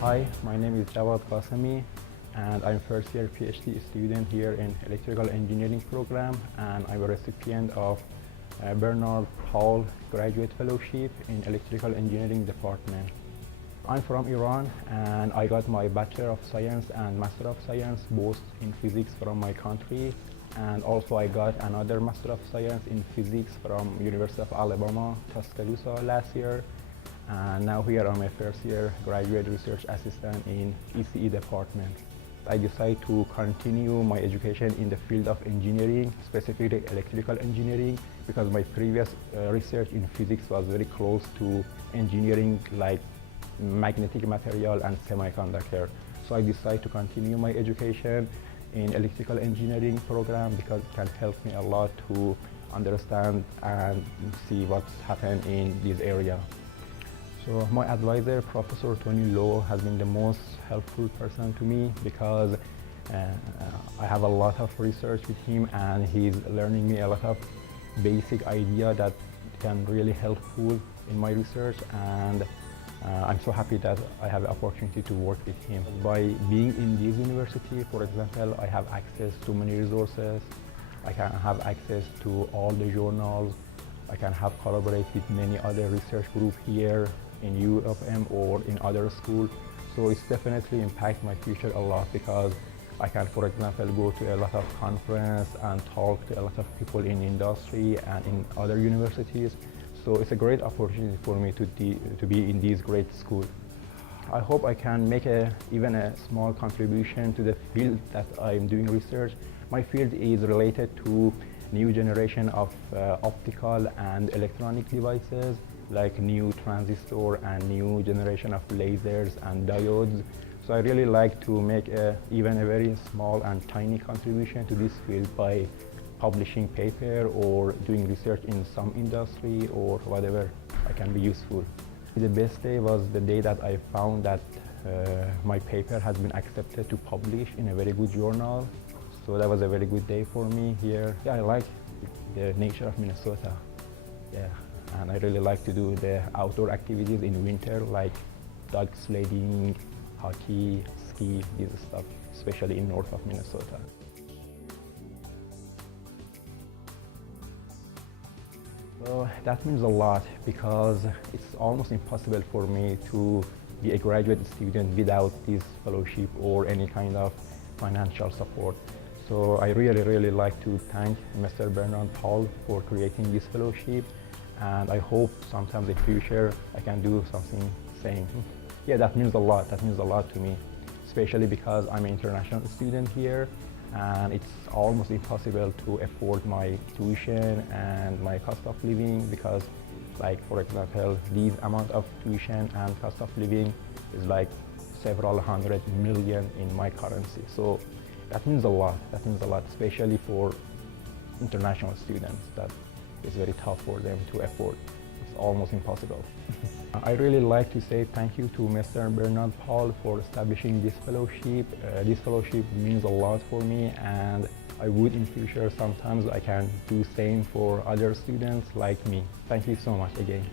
Hi, my name is Javad Ghasemi and I'm first year PhD student here in electrical engineering program, and I'm a recipient of Bernard Paul Graduate Fellowship in Electrical Engineering Department. I'm from Iran and I got my Bachelor of Science and Master of Science both in physics from my country, and also I got another Master of Science in physics from University of Alabama, Tuscaloosa last year. And now here I'm a first year graduate research assistant in ECE department. I decided to continue my education in the field of engineering, specifically electrical engineering, because my previous research in physics was very close to engineering like magnetic material and semiconductor. So I decided to continue my education in electrical engineering program because it can help me a lot to understand and see what's happened in this area. So my advisor, Professor Tony Lowe, has been the most helpful person to me because I have a lot of research with him and he's learning me a lot of basic idea that can really helpful in my research, and I'm so happy that I have the opportunity to work with him. By being in this university, for example, I have access to many resources. I can have access to all the journals. I can have collaborate with many other research groups here in UFM or in other schools. So it's definitely impact my future a lot because I can, for example, go to a lot of conference and talk to a lot of people in industry and in other universities. So it's a great opportunity for me to be in this great school. I hope I can make even a small contribution to the field that I'm doing research. My field is related to new generation of optical and electronic devices, like new transistor and new generation of lasers and diodes. So I really like to make even a very small and tiny contribution to this field by publishing paper or doing research in some industry or whatever I can be useful. The best day was the day that I found that my paper has been accepted to publish in a very good journal. So that was a very good day for me here. Yeah, I like the nature of Minnesota. Yeah, and I really like to do the outdoor activities in winter, like dog sledding, hockey, ski, this stuff, especially in north of Minnesota. So that means a lot because it's almost impossible for me to be a graduate student without this fellowship or any kind of financial support. So I really like to thank Mr. Bernard Paul for creating this fellowship, and I hope sometimes in the future I can do something same. Yeah, that means a lot. That means a lot to me, especially because I'm an international student here, and it's almost impossible to afford my tuition and my cost of living because, like, for example, this amount of tuition and cost of living is like several hundred million in my currency. So that means a lot. That means a lot, especially for international students. That is very tough for them to afford. It's almost impossible. I really like to say thank you to Mr. Bernard Paul for establishing this fellowship. This fellowship means a lot for me, and I would in future sometimes I can do same for other students like me. Thank you so much again.